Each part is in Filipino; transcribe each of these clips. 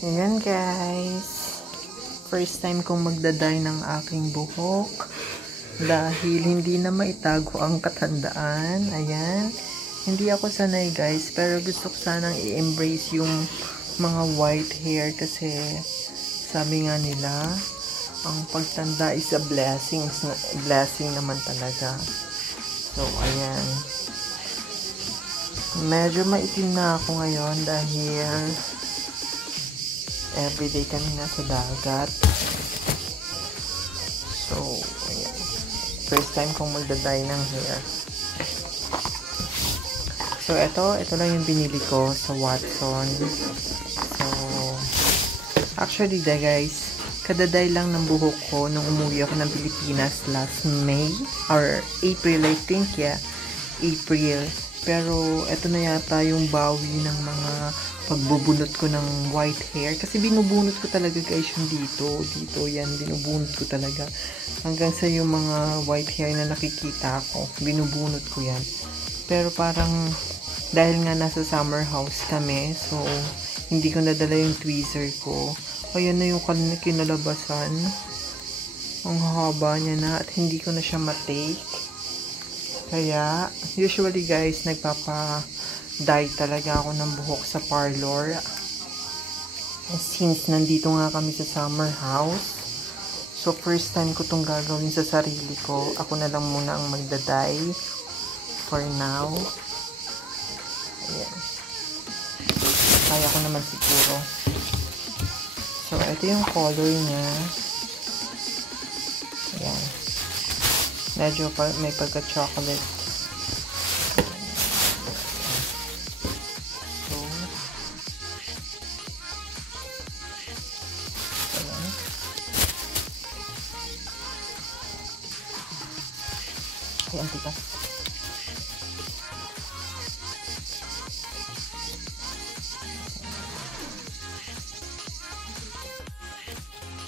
Ayan guys, first time kong magdaday ng aking buhok dahil hindi na maitago ang katandaan. Ayan, hindi ako sanay guys, pero gusto ko sanang i-embrace yung mga white hair kasi sabi nga nila ang pagtanda is a blessing naman talaga. So ayan, medyo maitim na ako ngayon dahil everyday kami nasa dagat. So, ayan. First time kong magdaday ng hair. So, ito lang yung binili ko sa Watson. So, actually guys, kadaday lang ng buhok ko nung umuwi ako ng Pilipinas last May or April, I think, yeah. April. Pero, ito na yata yung bawi ng mga pagbubunot ko ng white hair. Kasi binubunot ko talaga guys yung dito, yan, binubunot ko talaga. Hanggang sa yung mga white hair na nakikita ko, binubunot ko yan. Pero parang, dahil nga nasa summer house kami, so, hindi ko nadala yung tweezer ko. Ayan na yung kinalabasan. Ang haba niya na at hindi ko na siya matake. Kaya, usually guys, nagpapa-dye talaga ako ng buhok sa parlor. Since nandito nga kami sa summer house. So, first time ko itong gagawin sa sarili ko. Ako na lang muna ang magda-dye for now. Ayan. Kaya ko naman siguro. So, ito yung color niya. Ayan. Medyo may pagka-chocolate. So, ayan. Ayan, tikas.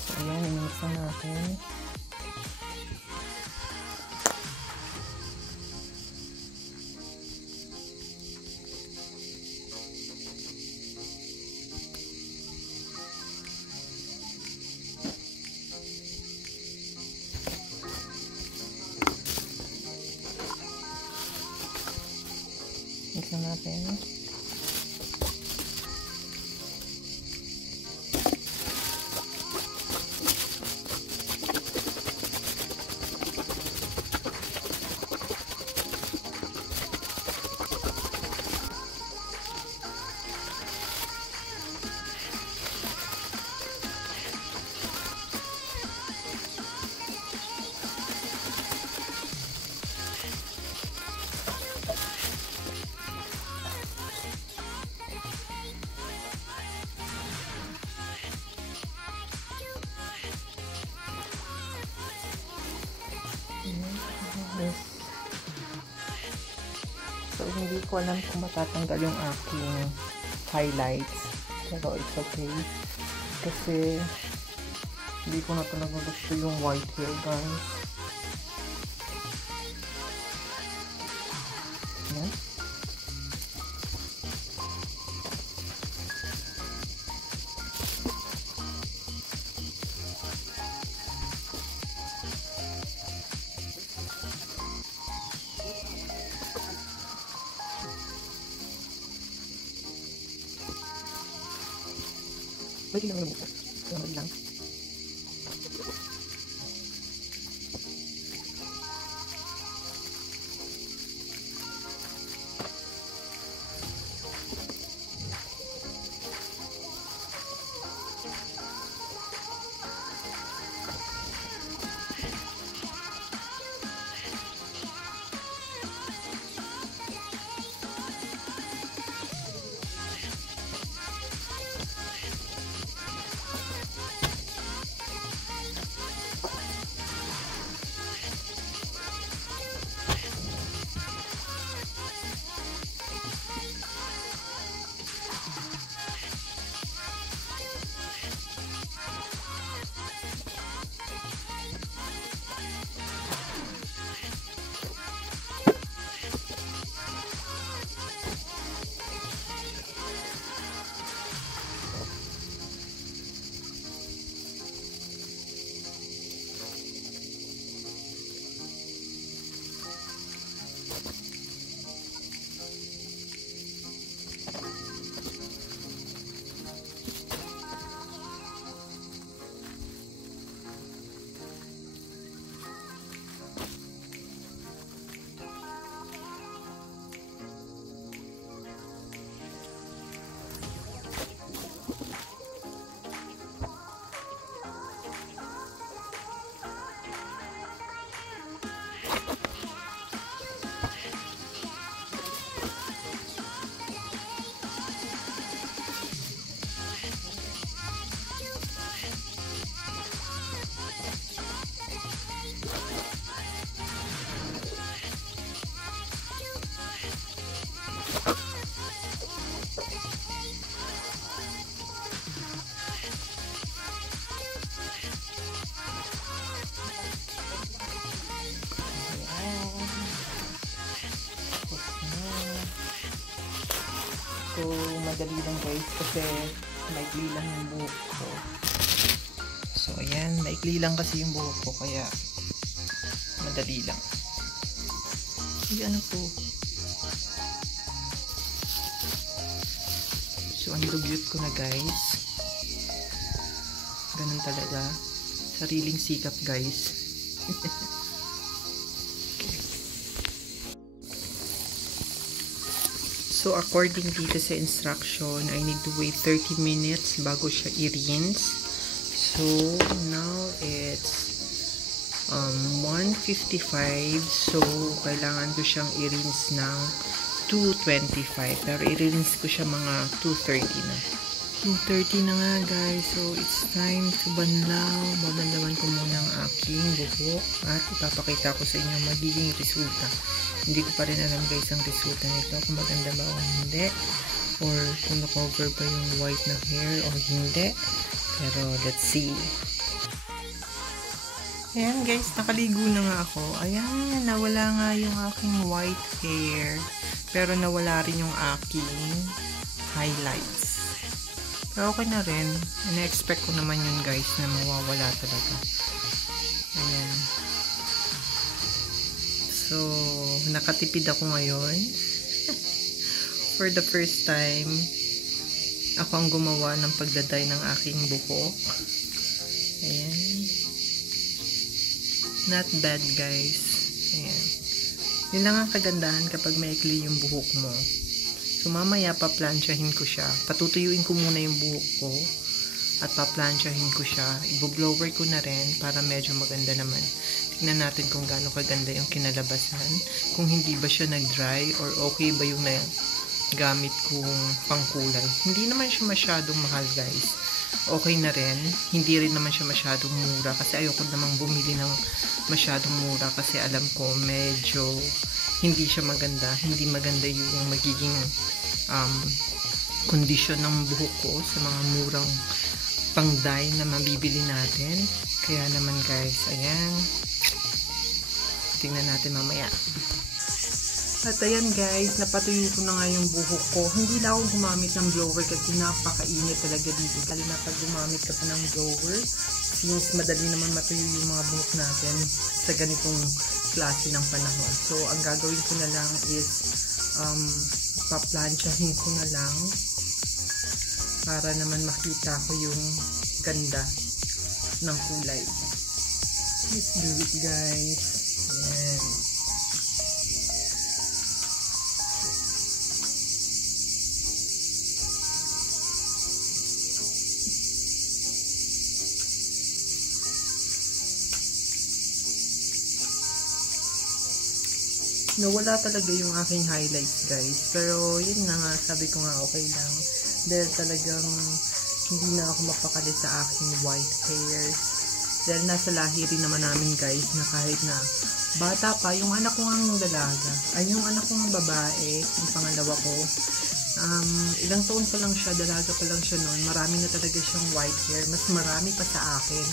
So, ayan, inisa natin. Mix natin. So, hindi ko alam kung matatanggal yung aking highlights. Pero it's okay. Kasi, hindi ko na talaga gusto yung white hair, guys. Ayan. Balik lang yung buko. Balik lang. So, madali lang guys kasi maikli lang yung buhok ko. So, ayan. Maikli lang kasi yung buhok ko kaya madali lang. Ay, ano to? So, ang dugyot ko na guys. Ganun talaga. Sariling sikap guys. So, according dito sa instruction, I need to wait 30 minutes bago siya i-rinse. So, now it's 1:55. So, kailangan ko siyang i-rinse ng 2:25. Pero i-rinse ko siya mga 2:30 na. 2:30 na nga guys. So, it's time to banlaw. Babanlawan ko muna ang aking buhok at ipapakita ko sa inyo magiging resulta. Hindi ko pa rin alam guys ang resulta nito kung maganda ba o hindi, or kung na-cover ba yung white na hair o hindi. Pero let's see. Ayan guys, nakaligo na nga ako. Ayan, nawala nga yung aking white hair, pero nawala rin yung aking highlights. Pero okay na rin. Ina-expect ko naman yun guys na mawawala talaga. Ayan. So, nakatipid ako ngayon. For the first time, ako ang gumawa ng pagdaday ng aking buhok. Ayan. Not bad guys. Ayan. Yun lang ang kagandahan kapag maikli yung buhok mo. So, mamaya paplansyahin ko siya. Patutuyuin ko muna yung buhok ko at paplansyahin ko siya. I-blower ko na rin para medyo maganda naman. Tignan natin kung gaano kaganda yung kinalabasan. Kung hindi ba siya nag-dry or okay ba yung gamit kong pangkulay. Hindi naman siya masyadong mahal guys. Okay na rin. Hindi rin naman siya masyadong mura kasi ayoko namang bumili ng masyadong mura kasi alam ko medyo hindi siya maganda. Hindi maganda yung magiging kondisyon ng buhok ko sa mga murang pang-dye na mabibili natin. Kaya naman guys, ayan. Tingnan natin mamaya. At ayan guys, napatuyo ko na nga yung buhok ko. Hindi na ako gumamit ng blower kasi napakainit talaga dito. Lalo na pag gumamit ka pa ng blower, since madali naman matuyo yung mga buhok natin sa ganitong klase ng panahon. So, ang gagawin ko na lang is paplansyahin ko na lang para naman makita ko yung ganda ng kulay. Let's do it guys. Ayan. Nawala talaga yung aking highlights guys. Pero yun na nga, sabi ko nga okay lang. Dahil talagang hindi na ako mapakali sa aking white hairs. Dahil nasa lahi rin naman namin guys na kahit na bata pa, yung anak ko ang dalaga. Ay, yung anak ko ang babae, yung pangalawa ko. Ilang taon pa lang siya, dalaga pa lang siya noon. Marami na talaga siyang white hair. Mas marami pa sa akin.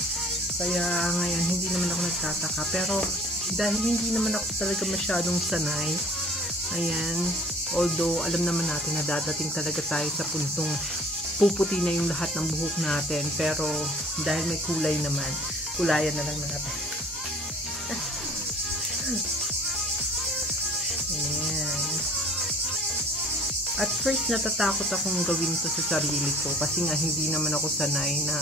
Kaya ngayon, hindi naman ako nagtataka. Pero dahil hindi naman ako talaga masyadong sanay, ayan, although alam naman natin na dadating talaga tayo sa puntong puputi na yung lahat ng buhok natin, pero dahil may kulay naman, kulayan na lang natin. Ayan. At first, natatakot akong gawin to sa sarili ko kasi nga hindi naman ako sanay na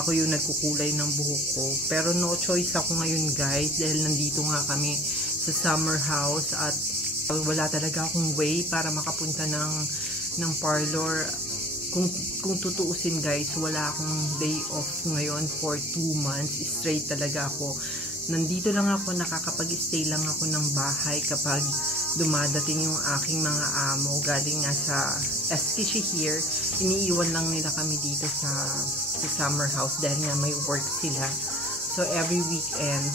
ako yung nagkukulay ng buhok ko. Pero no choice ako ngayon guys dahil nandito nga kami sa summer house at wala talaga akong way para makapunta ng parlor. Kung tutuusin guys, wala akong day off ngayon for 2 months. Straight talaga ako. Nandito lang ako, nakakapag-stay lang ako ng bahay kapag dumadating yung aking mga amo galing nga sa SKC here. Iniiwan lang nila kami dito sa summer house dahil nga may work sila. So every weekend,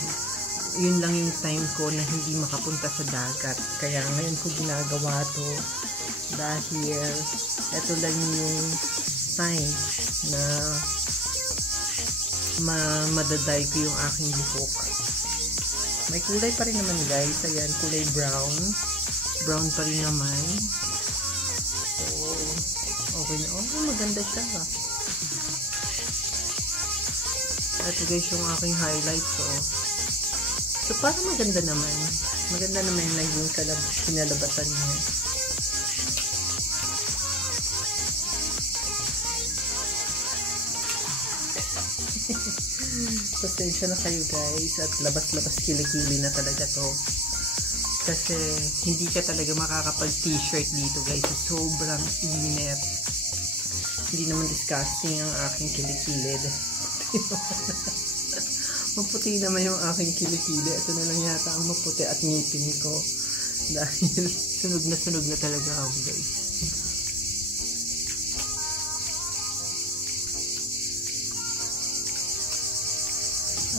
yun lang yung time ko na hindi makapunta sa dagat. Kaya ngayon ko ginagawa to dahil ito lang yung time na madaday ko yung aking buhok. May kulay pa rin naman guys. Ayan, kulay brown. Brown pa rin naman. So, Okay na. Oh, maganda siya. Ito guys yung aking highlights. So, parang maganda naman. Maganda naman yung naging kinalabasan niya. Pasensya na kayo guys. At labas-labas kilikili na talaga to. Kasi hindi ka talaga makakapag-t-shirt dito guys. Sobrang init. Hindi naman disgusting ang aking kilikilid. Maputi naman yung aking kilikili. Ito na lang yata ang maputi at ngipin ko. Dahil sunog na talaga ako guys.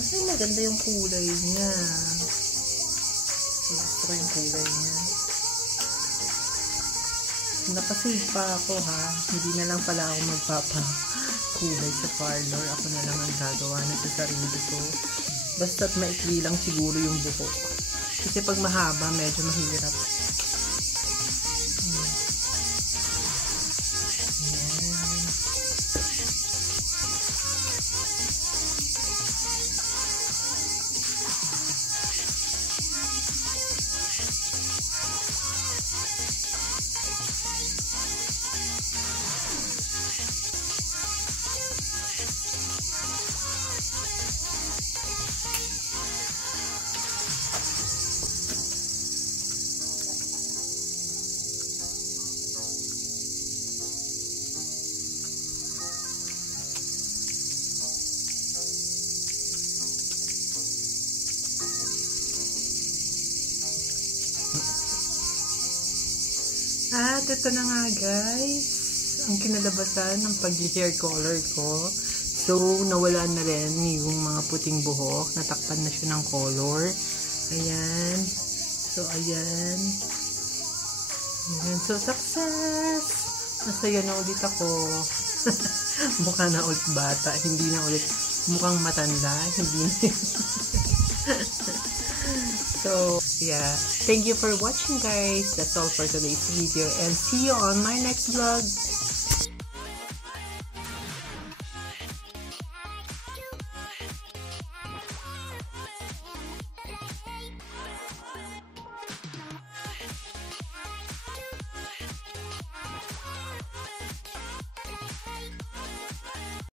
Ay, maganda yung kulay niya. Gusto ko yung kulay niya. Napasave pa ako ha. Hindi na lang pala ako magpapakulay sa parlor. Ako na lang ang gagawa na sa sarili ko. Basta't maikli lang siguro yung buhok. Kasi pag mahaba, medyo mahirap. At ito na nga guys, ang kinalabasan ng pag-hair color ko. So, nawala na rin yung mga puting buhok. Natakpan na siya ng color. Ayan. So, ayan. Ayan. So, success! Masaya na ulit ako. Mukha na ulit bata. Hindi na ulit mukhang matanda. Hindi na. So, yeah. Thank you for watching guys. That's all for today's video and see you on my next vlog.